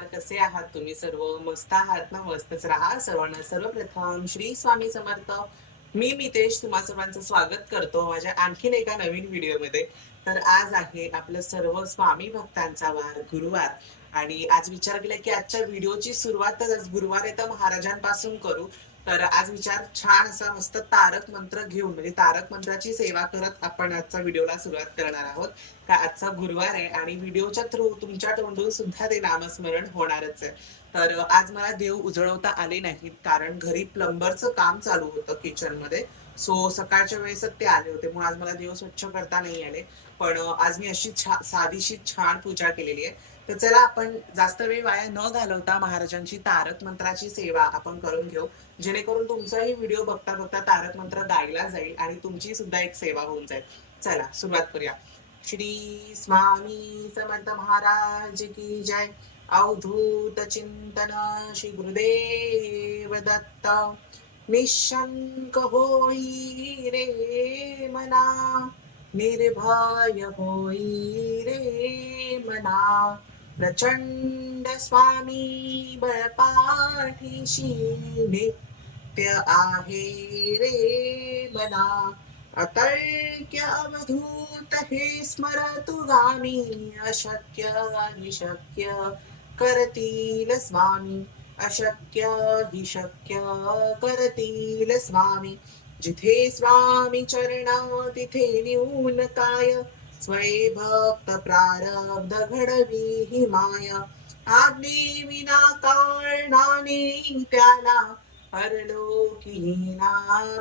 नमस्कार. कसे आहात तुम्ही सर्व? मस्त आहात ना? मस्तच राहा. सर्वांना सर्वप्रथम श्री स्वामी समर्थ. मी मितेश तुम्हा सर्वांचं स्वागत करतो माझ्या आणखीन एका नवीन व्हिडिओमध्ये. तर आज आहे आपलं सर्व स्वामी भक्तांचा वार, गुरुवार. आणि आज विचार केला की आजच्या व्हिडिओची सुरुवातच आज गुरुवार आहे तर महाराजांपासून करू. तर आज विचार छान असा मस्त तारक मंत्र घेऊन म्हणजे तारक मंत्राची सेवा करत आपण आजच्या व्हिडिओला सुरुवात करणार आहोत. का आजचा गुरुवार आहे आणि व्हिडिओच्या थ्रू तुमच्या तोंडून सुद्धा ते नामस्मरण होणारच आहे. तर आज मला देव उजळवता आले नाहीत कारण घरी प्लंबरचं काम चालू होतं किचनमध्ये. सो सकाळच्या वेळेस ते आले होते म्हणून आज मला देव स्वच्छ करता नाही आले. पण आज मी अशी साधीशी छान पूजा केलेली आहे. तर चला आपण जास्त वेळ वाया न घालवता महाराजांची तारक मंत्राची सेवा आपण करून घेऊ, जेणेकरून तुमचाही व्हिडिओ बघता बघता तारक मंत्र गायला जाईल आणि तुमची सुद्धा एक सेवा होऊन जाईल. चला सुरुवात करूया. श्री स्वामी समर्थ महाराज की जय. अवधूत चिंतन श्री गुरुदेव दत्त. निशंक होई रे मना, निर्भय होई रे मना. प्रचंड स्वामी बळपाठीशी, नित्य आहे रे मना. अतर्क्य अवधूत हे स्मरतु गामी, अशक्य हि शक्य करतील स्वामी. अशक्य हि शक्य करतील स्वामी. जिथे स्वामी चरण तिथे न्यून काय, स्वये भक्त प्रारब्ध घडवी हि माया. आज्ञे विना कारणाने त्याला, परलोकी ना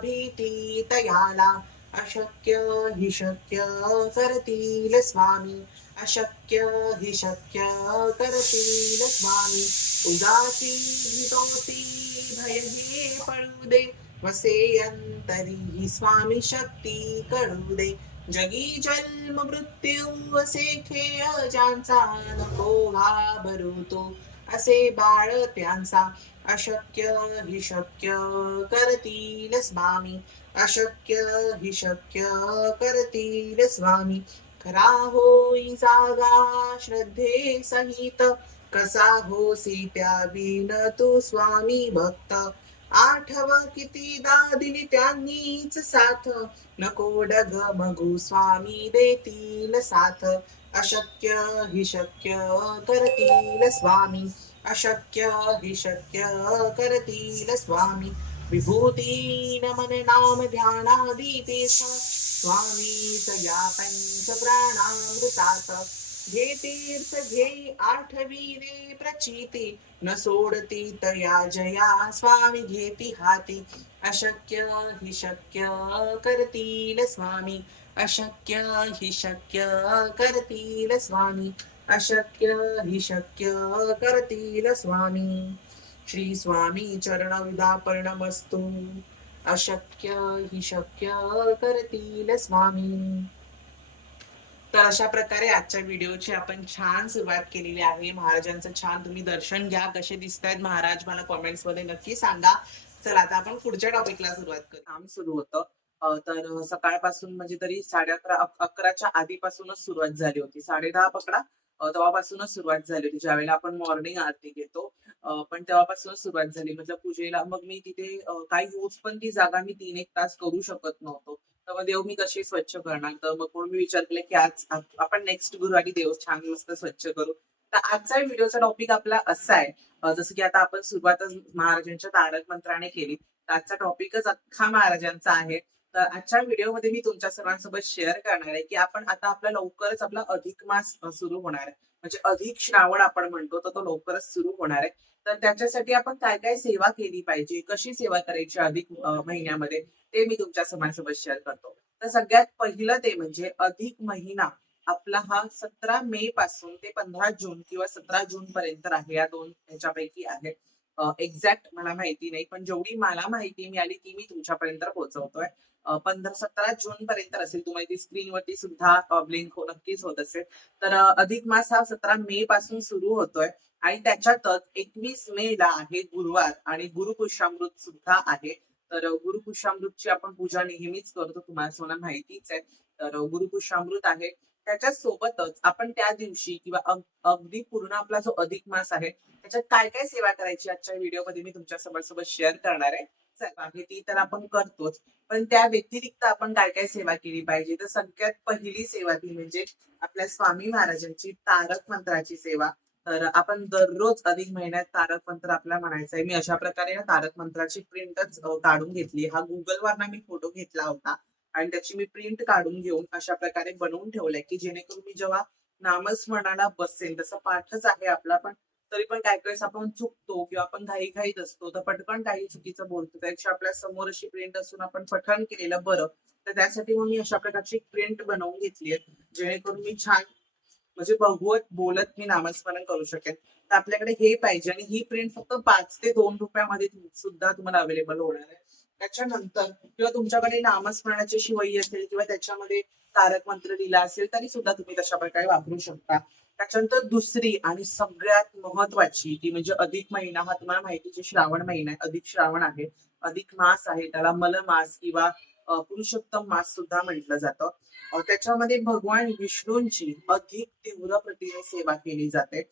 भीती तयाला. अशक्य हि शक्य करतील स्वामी. अशक्य हि शक्य करतील स्वामी. उदासी भीतोती भय हे पळू दे, वसे अंतरी स्वामी शक्ती कळू दे. जगी जन्म मृत्यू असे खेळ ज्यांचा, नको घाबरू तो असे बाळ त्यांचा. अशक्य हि शक्य करतील स्वामी. अशक्य हि शक्य करतील स्वामी. खरा होई जागा श्रद्धे सहित, कसा होसी त्या बिन तू स्वामी भक्त. आठव कितीदा दिली त्यांनीच साथ, नको डगमगू स्वामी देतील साथ. अशक्य हि शक्य करतील स्वामी. अशक्य हि शक्य करतील स्वामी. विभूती नमन नाम ध्यानादी तीर्थ, स्वामी या पंच प्राणामृतात. घे तीर्थ घे आठवी रे प्रचिती, न सोडती तया जया स्वामी घेती हाती. अशक्य हि शक्य करतील स्वामी. अशक्य हि शक्य करतील स्वामी. अशक्य हि शक्य करतील स्वामी. श्री स्वामी चरण विदापर्णमस्तु. अशक्य हि शक्य करतील स्वामी. तर अशा प्रकारे आजच्या व्हिडिओची आपण छान सुरुवात केलेली आहे. महाराजांचं छान तुम्ही दर्शन घ्या. कसे दिसतायत महाराज मला कमेंट्स मध्ये नक्की सांगा. चला आता आपण पुढच्या टॉपिकला सुरुवात करू. काम सुरू होतं. तर सकाळपासून म्हणजे तरी 11:30 आधीपासूनच सुरुवात झाली होती. 10:30 पकडा. तेव्हापासूनच सुरुवात झाली होती. ज्यावेळेला आपण मॉर्निंग आरती घेतो, पण तेव्हापासूनच सुरुवात झाली. म्हणजे पूजेला मग मी तिथे काही यूज पण ती जागा मी 3-1 तास करू शकत नव्हतो. तर मग देव मी कशी स्वच्छ करणार? तर मग म्हणून मी विचार केला की आज आपण नेक्स्ट गुरुवारी देव छान मस्त स्वच्छ करू. तर आजचा व्हिडिओचा टॉपिक आपला असा आहे, जसं की आता आपण सुरुवातच महाराजांच्या तारक मंत्राने केली, तर आजचा टॉपिकच अख्खा महाराजांचा आहे. तर आजच्या व्हिडिओमध्ये मी तुमच्या सर्वांसोबत शेअर करणार आहे की आपण आता आपला लवकरच आपला अधिक मास सुरू होणार आहे. म्हणजे अधिक श्रावण आपण म्हणतो, तर तो लवकरच सुरू होणार आहे. तर त्याच्यासाठी आपण काय काय सेवा केली पाहिजे, कशी सेवा करायची अधिक महिन्यामध्ये, ते मी तुमच्या सर्वांसोबत शेअर करतो. तर सगळ्यात पहिलं ते म्हणजे अधिक महिना आपला हा 17 मे पासून ते 15 जून किंवा 17 जून पर्यंत आहे. या दोन ह्याच्यापैकी आहे. एक्झॅक्ट मला माहिती नाही, पण जेवढी मला माहिती मिळाली ती मी तुमच्यापर्यंत पोहोचवतोय. 17 जून पर्यंत असेल. तुम्हाला ती स्क्रीनवरती सुद्धा ब्लिंक नक्कीच होत असेल. तर अधिक मास हा 17 मे पासून सुरू होतोय आणि त्याच्यातच 21 मे ला आहे गुरुवार आणि गुरुपुष्यामृत सुद्धा आहे. तर गुरुपुष्यामृतची आपण पूजा नेहमीच करतो, तुम्हाला सर्वांना माहितीच आहे. तर गुरुपुष्यामृत आहे. त्याच्या सोबतच आपण त्या दिवशी किंवा अगदी पूर्ण आपला जो अधिक मास आहे, त्याच्यात काय-काय सेवा करायची आजच्या व्हिडिओमध्ये मी तुमच्या सोबत शेअर करणार आहे. चला आहे ती तर आपण करतोच. पण त्या व्यतिरिक्त आपण काय-काय सेवा केली पाहिजे? तर सगळ्यात पहिली सेवा ती म्हणजे आपल्या स्वामी महाराजांची तारक मंत्राची सेवा. तर आपण दररोज अधिक महिन्यात तारक मंत्र आपला म्हणायचा आहे. मी अशा प्रकारे ना तारक मंत्राची प्रिंटच काढून घेतली. हा Googleवरनं मी फोटो घेतला होता आणि त्याची मी प्रिंट काढून घेऊन अशा प्रकारे बनवून ठेवलंय, की जेणेकरून मी जेव्हा नामस्मरणाला बसेन, तसा पाठच आहे आपला, पण तरी पण काही वेळेस आपण चुकतो किंवा आपण घाईघाईत असतो, तर पटकन काही चुकीचं बोलतो. त्यापेक्षा आपल्या समोर अशी प्रिंट असून आपण पठण केलेलं बरं. तर त्यासाठी मग मी अशा प्रकारची प्रिंट बनवून घेतली आहे, जेणेकरून मी छान म्हणजे बघवत, बोलत मी नामस्मरण करू शकेन. तर आपल्याकडे हे पाहिजे आणि ही प्रिंट फक्त 5 ते ₹2 सुद्धा तुम्हाला अवेलेबल होणार आहे. त्याच्यानंतर किंवा तुमच्याकडे नामस्मरणाची अशी वही असेल किंवा त्याच्यामध्ये तारक मंत्र लिहिला असेल, तरी सुद्धा तुम्ही तशा प्रकारे वापरू शकता. त्याच्यानंतर दुसरी आणि सगळ्यात महत्त्वाची ती म्हणजे अधिक महिना हा तुम्हाला माहिती आहे श्रावण महिना आहे. अधिक श्रावण आहे. अधिक मास आहे. त्याला मलमास किंवा पुरुषोत्तम मास सुद्धा म्हटलं जातं. त्याच्यामध्ये भगवान विष्णूंची अधिक तीव्र प्रतीने सेवा केली जाते.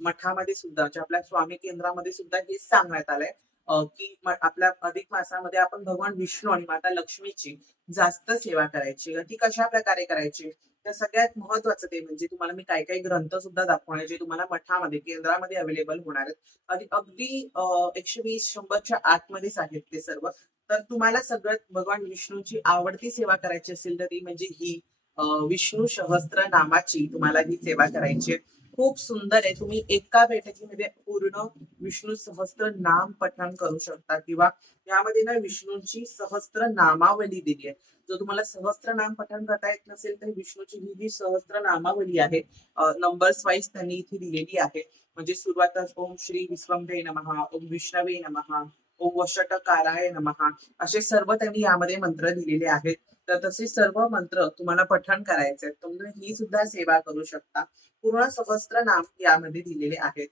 मठामध्ये सुद्धा म्हणजे आपल्या स्वामी केंद्रामध्ये सुद्धा हेच सांगण्यात आलंय, की आपल्या अधिक मासामध्ये आपण भगवान विष्णू आणि माता लक्ष्मीची जास्त सेवा करायची. ती कशाप्रकारे करायची? तर सगळ्यात महत्त्वाचं ते म्हणजे तुम्हाला मी काही-काही ग्रंथ सुद्धा दाखवणार जे तुम्हाला मठामध्ये, केंद्रामध्ये अवेलेबल होणार आहेत. आणि अगदी 120-100च्या आतमध्येच आहेत ते सर्व. तर तुम्हाला सगळ्यात भगवान विष्णूची आवडती सेवा करायची असेल तर ती म्हणजे ही विष्णू सहस्त्र नामाची तुम्हाला ही सेवा करायची आहे. खूप सुंदर आहे. तुम्ही एका बैठकीमध्ये पूर्ण विष्णू सहस्त्र नाम पठण करू शकता किंवा यामध्ये ना विष्णूंची सहस्त्र नामावली दिली आहे. जर तुम्हाला सहस्त्र नाम पठण करता येत नसेल तर विष्णूची ही जी सहस्त्र नामावली आहे, नंबर्स वाईज त्यांनी इथे दिलेली आहे. म्हणजे सुरुवातच ओम श्री विश्वंभे नमः, ओम विष्णवे नमः, ओम वषटकाराय नमः, असे सर्व त्यांनी यामध्ये मंत्र दिलेले आहेत. तर तसे सर्व मंत्र तुम्हाला पठण करायचे आहेत. तुम्ही ही सुद्धा सेवा करू शकता. पूर्ण सहस्त्र नाम यामध्ये दिलेले आहेत.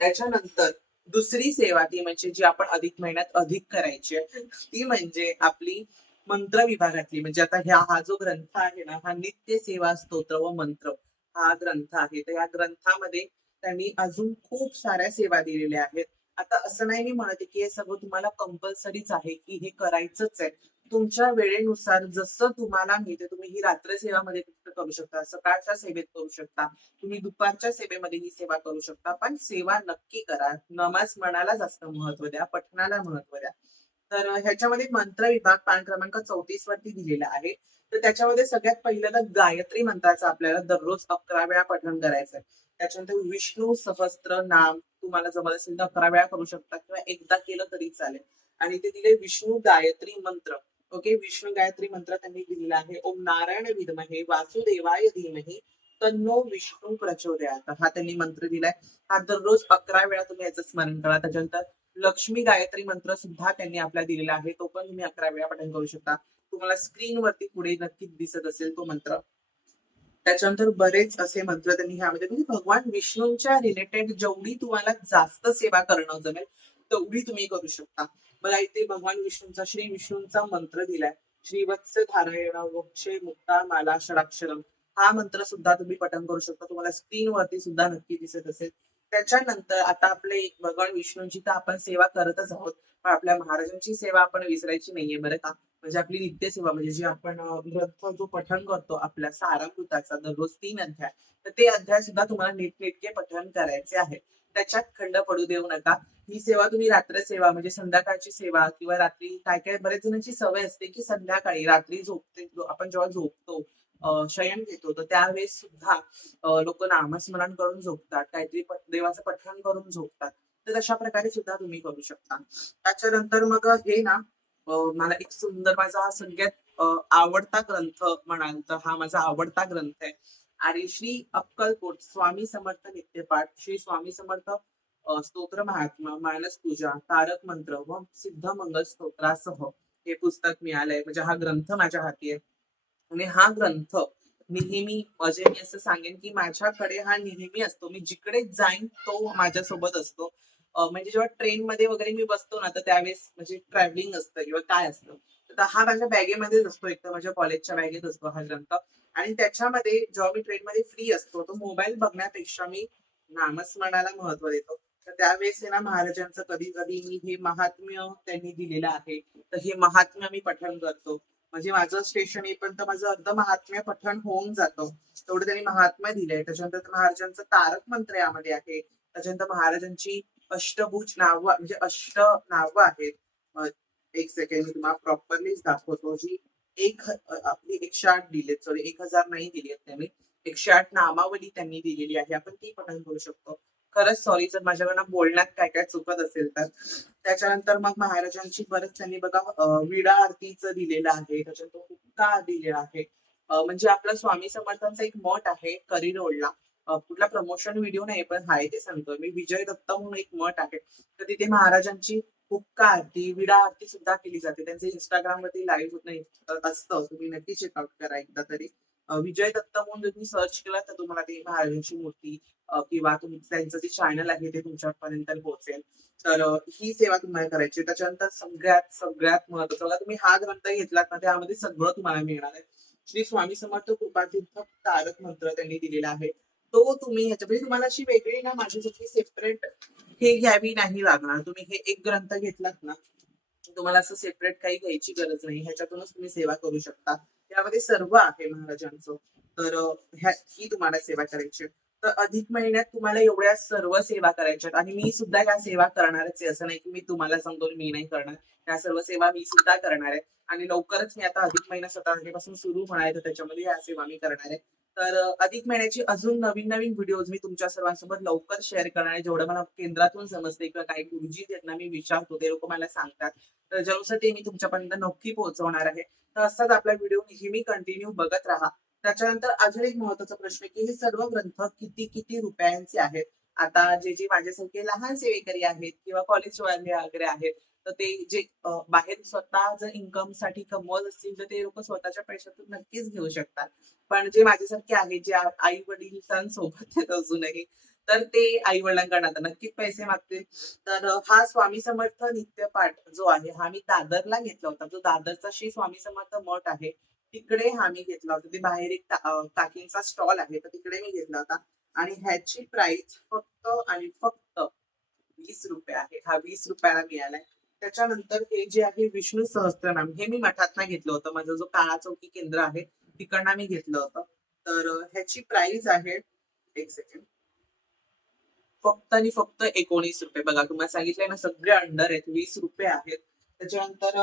त्याच्यानंतर दुसरी सेवा ती म्हणजे जी आपण अधिक महिन्यात अधिक करायची आहे, ती म्हणजे आपली मंत्र विभागातली म्हणजे आता हा जो ग्रंथ आहे ना, हा नित्य सेवा स्तोत्र व मंत्र हा ग्रंथ आहे. तर या ग्रंथामध्ये त्यांनी अजून खूप साऱ्या सेवा दिलेल्या आहेत. आता असं नाही मी म्हणत आहे, की हे सगळं तुम्हाला कंपल्सरीच आहे, की हे करायचंच आहे. तुमच्या वेळेनुसार जसं तुम्हाला मिळते तुम्ही ही रात्र सेवामध्ये करू शकता, सकाळच्या सेवेत करू शकता. तुम्ही दुपारच्या सेवेमध्ये ही सेवा करू शकता. पण सेवा नक्की करा. नमाज मनाला जास्त महत्त्व द्या, पठणाला महत्त्व द्या. तर ह्याच्यामध्ये मंत्र विभाग पान क्रमांक 34 वरती दिलेला आहे. तर त्याच्यामध्ये सगळ्यात पहिल्यांदा गायत्री मंत्राचं आपल्याला दररोज 11 वेळा पठण करायचंय. त्याच्यानंतर विष्णू सहस्त्र नाम तुम्हाला जमत असेल तर 11 वेळा करू शकता किंवा एकदा केलं तरी चालेल. आणि ते दिले विष्णू गायत्री मंत्र. ओके. विष्णू गायत्री मंत्र त्यांनी दिलेला आहे. ओम नारायण विद्महे वासुदेवाय धीमहि तन्नो विष्णू प्रचोदयात. हा त्यांनी मंत्र दिलाय. हा दररोज 11 वेळा तुम्ही याचं स्मरण करा. त्याच्यानंतर लक्ष्मी गायत्री मंत्र सुद्धा त्यांनी आपल्याला दिलेला आहे. तो पण तुम्ही 11 वेळा पठण करू शकता. तुम्हाला स्क्रीनवरती पुढे नक्कीच दिसत असेल तो मंत्र. त्याच्यानंतर बरेच असे मंत्र त्यांनी ह्यामध्ये म्हणजे भगवान विष्णूंच्या रिलेटेड जेवढी तुम्हाला जास्त सेवा करणं जमेल, तेवढी तुम्ही करू शकता. बघा इथे भगवान विष्णूंचा, श्री विष्णूंचा मंत्र दिलाय. श्रीवत्स धारयण वक्षे मुक्ता माला षडाक्षरम. हा मंत्र सुद्धा तुम्ही पठण करू शकता. तुम्हाला स्क्रीनवरती सुद्धा नक्की दिसत असेल. त्याच्यानंतर आता आपले भगवान विष्णूंची तर आपण सेवा करतच आहोत. पण आपल्या महाराजांची सेवा आपण विसरायची नाहीये बरं का. म्हणजे आपली नित्यसेवा म्हणजे जी आपण ग्रंथ जो पठण करतो आपल्या सारामृताचा दररोज 3 अध्याय, तर ते अध्याय सुद्धा तुम्हाला नीटनेटके पठण करायचे आहे. त्याच्यात खंड पडू देऊ नका. ही सेवा तुम्ही रात्र सेवा म्हणजे संध्याकाळची सेवा किंवा रात्री काय-काय बऱ्याच जणांची सवय असते, की संध्याकाळी रात्री झोपते आपण जेव्हा झोपतो, शयन घेतो, तर त्यावेळेस सुद्धा नामस्मरण करून झोपतात. काहीतरी देवाचं पठण करून झोपतात. तर तशा प्रकारे सुद्धा तुम्ही करू शकता. त्याच्यानंतर मग हे ना मला एक सुंदर माझा हा सगळ्यात आवडता ग्रंथ म्हणाल तर हा माझा आवडता ग्रंथ आहे. आणि श्री अक्कलकोट स्वामी समर्थ नित्यपाठ, श्री स्वामी समर्थ स्तोत्र महात्मा, मानस पूजा, तारक मंत्र व सिद्ध मंगल स्तोत्रासह हे पुस्तक मिळालंय. म्हणजे हा ग्रंथ माझ्या हाती आहे. आणि हा ग्रंथ नेहमी म्हणजे मी असं सांगेन, की माझ्याकडे हा नेहमी असतो. मी जिकडे जाईन तो माझ्यासोबत असतो. म्हणजे जेव्हा ट्रेनमध्ये वगैरे मी बसतो ना, तर त्यावेळेस म्हणजे ट्रॅव्हलिंग असतं किंवा काय असतं. तर तर हा माझ्या बॅगेमध्येच असतो, एक तर माझ्या कॉलेजच्या बॅगेत असतो हा ग्रंथ. आणि त्याच्यामध्ये जेव्हा मी ट्रेनमध्ये फ्री असतो, तो मोबाईल बघण्यापेक्षा मी नामस्मरणाला महत्त्व देतो. तर त्यावेळेस आहे ना, महाराजांचं कधी-कधी मी हे महात्म्य त्यांनी दिलेलं आहे, तर हे महात्म्य मी पठण करतो. म्हणजे माझं स्टेशन येईपर्यंत माझं अर्ध महात्म्य पठण होऊन जातं. तेवढं त्यांनी महात्म्य दिलंय. त्याच्यानंतर महाराजांचं तारक मंत्र यामध्ये आहे. त्याच्यानंतर महाराजांची अष्टभुज नावं म्हणजे अष्ट नावं आहेत. अ, एक सेकंड मी तुम्हाला प्रॉपरलीच दाखवतो. जी आपली 108 दिलीत, सॉरी 1000 नाही दिली आहेत त्यांनी. 108 नामावली त्यांनी दिलेली आहे. आपण ती पठण करू शकतो. खरंच सॉरी जर माझ्याकडनं बोलण्यात काय-काय चुकत असेल तर. त्याच्यानंतर मग महाराजांची बरंच त्यांनी बघा विडा आरतीचं दिलेलं आहे. त्याच्यानंतर हुक्का दिलेला आहे. म्हणजे आपला स्वामी समर्थांचा एक मठ आहे करी रोडला. कुठला प्रमोशन व्हिडिओ नाही पण आहे ते सांगतोय मी. विजय दत्त म्हणून एक मठ आहे. तर तिथे महाराजांची हुक्का आरती, विडा आरती सुद्धा केली जाते. त्यांचे Instagramवरती लाईव्ह नाही असतं. तुम्ही नक्की चेकआउट करा एकदा तरी. विजय दत्त म्हणून जर तुम्ही सर्च केलं तर तुम्हाला ती महाराजांची मूर्ती किंवा त्यांचं जे चॅनल आहे ते तुमच्यापर्यंत पोहोचेल. तर ही सेवा तुम्हाला करायची आहे. त्याच्यानंतर सगळ्यात सगळ्यात महत्त्वाचं बघा तुम्ही हा ग्रंथ घेतलात ना त्यामध्ये सगळं तुम्हाला मिळणार आहे. श्री स्वामी समर्थ कृपातीर्थ तारक मंत्र त्यांनी दिलेला आहे. तो तुम्ही ह्याच्यामध्ये तुम्हाला अशी वेगळी ना माझ्यासाठी सेपरेट हे घ्यावी नाही लागणार. तुम्ही हे एक ग्रंथ घेतलात ना, तुम्हाला असं सेपरेट काही घ्यायची गरज नाही. ह्याच्यातूनच तुम्ही सेवा करू शकता. यामध्ये सर्व आहे महाराजांचं. तर ही तुम्हाला सेवा करायची आहे. तर अधिक महिन्यात तुम्हाला एवढ्या सर्व सेवा करायच्या आहेत आणि मी सुद्धा ह्या सेवा करणारच आहे. असं नाही की मी तुम्हाला सांगतो मी नाही करणार. ह्या सर्व सेवा मी सुद्धा करणार आहे आणि लवकरच मी आता अधिक महिना 17 तारखेपासून सुरू होणार आहे, तर त्याच्यामध्ये ह्या सेवा मी करणार आहे. तर अधिक महिन्याची अजून नवीन-नवीन व्हिडिओज मी तुमच्या सर्वांसोबत लवकर शेअर करणार आहे. जेवढं मला केंद्रातून समजते किंवा काही गुरुजी त्यांना मी विचारतो, ते लोकं मला सांगतात. तर ज्यानुसार ते मी तुमच्यापर्यंत नक्की पोहोचवणार आहे. तर असाच आपला व्हिडिओ नेहमी कंटिन्यू बघत राहा. त्याच्यानंतर अजून एक महत्त्वाचा प्रश्न की हे सर्व ग्रंथ किती रुपयांचे आहेत? आता जे माझ्यासारखे लहान सेवेकरी आहेत किंवा कॉलेजवाले वगैरे आहेत, तर ते जे बाहेर स्वतः जर इन्कमसाठी कमवत असतील, तर ते लोकं स्वतःच्या पैशातून नक्कीच घेऊ शकतात. पण जे माझ्यासारखे आहेत, जे आई-वडिलांसोबत आहेत अजूनही, तर ते आई-वडिलांकडून आता नक्कीच पैसे मागतील. तर हा स्वामी समर्थ नित्यपाठ जो आहे, हा मी दादरला घेतला होता. जो दादरचा श्री स्वामी समर्थ मठ आहे, तिकडे हा मी घेतला होता. ते बाहेर एक काकींचा स्टॉल आहे, तर तिकडे मी घेतला होता. आणि ह्याची प्राइस फक्त आणि फक्त ₹20 आहे. हा ₹20 ला मिळालाय. त्याच्यानंतर हे जे आहे विष्णू सहस्त्रनाम हे मी मठातनं घेतलं होतं. माझा जो काळा चौकी केंद्र आहे, तिकडनं मी घेतलं होतं. तर ह्याची प्राइस आहे, एक सेकंड. फक्त आणि फक्त ₹19 बघा तुम्हाला सांगितलंय ना सगळे अंडर आहेत. ₹20 आहेत. त्याच्यानंतर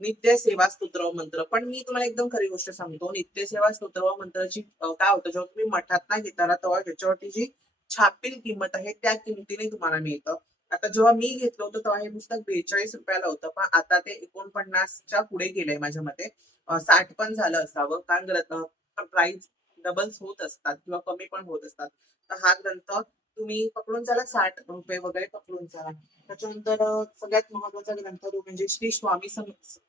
नित्य सेवा स्तोत्र व मंत्र. पण मी तुम्हाला एकदम खरी गोष्ट सांगतो. नित्य सेवा स्तोत्र व मंत्राची काय होतं जेव्हा तुम्ही मठातनं घेता ना, तेव्हा त्याच्यावरती जी छापील किंमत आहे त्या किमतीने तुम्हाला मिळतं. आता जेव्हा मी घेतलं होतं तेव्हा हे पुस्तक ₹42 ला होतं. पण आता ते 49च्या पुढे गेलंय माझ्या मते. 60 पण झालं असावं. कारण प्राईस डबल्स होत असतात किंवा कमी पण होत असतात. तर हा ग्रंथ तुम्ही पकडून चला ₹60 वगैरे पकडून चला. त्याच्यानंतर सगळ्यात महत्त्वाचा ग्रंथ तो म्हणजे श्री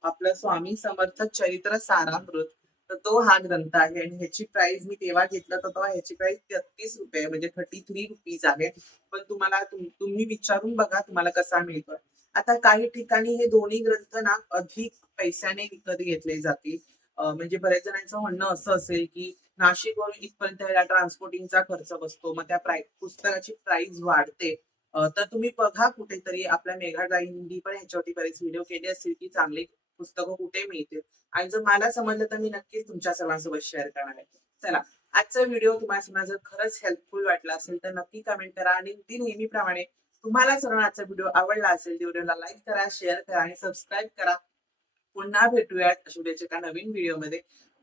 आपलं स्वामी समर्थ चरित्र सारामृत. तर तो हा ग्रंथ आहे आणि ह्याची प्राइस मी तेव्हा घेतलं तर तेव्हा ह्याची प्राइस ₹33 म्हणजे ₹33 आहे. पण तुम्हाला तुम्ही विचारून बघा तुम्हाला कसा मिळतोय. आता काही ठिकाणी हे दोन्ही ग्रंथ ना अधिक पैशाने विकत घेतले जातील. म्हणजे बऱ्याच जणांचं म्हणणं असं असेल, की नाशिकवरून इथपर्यंत यायला ट्रान्सपोर्टिंगचा खर्च बसतो. मग त्या पुस्तकाची प्राइस वाढते. तर तुम्ही बघा कुठेतरी आपल्या मेघाताईंनी पण ह्याच्यावरती बरेच व्हिडिओ केले असतील, की चांगली पुस्तकं कुठे मिळतील आणि जर मला समजलं तर मी नक्कीच तुमच्या सर्वांसोबत शेअर करणार आहे. चला, आजचा व्हिडिओ तुम्हाला जर खरंच हेल्पफुल वाटला असेल तर नक्की कमेंट करा आणि अगदी नेहमीप्रमाणे तुम्हाला सर्वांना आजचा व्हिडिओ आवडला असेल, तर व्हिडिओला लाईक करा, शेअर करा आणि सबस्क्राईब करा. पुन्हा भेटूयात अशा उद्याच्या एका नवीन व्हिडिओमध्ये.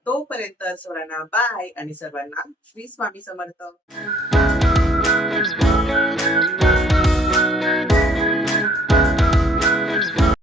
तोपर्यंत सर्वांना बाय आणि सर्वांना श्री स्वामी समर्थ.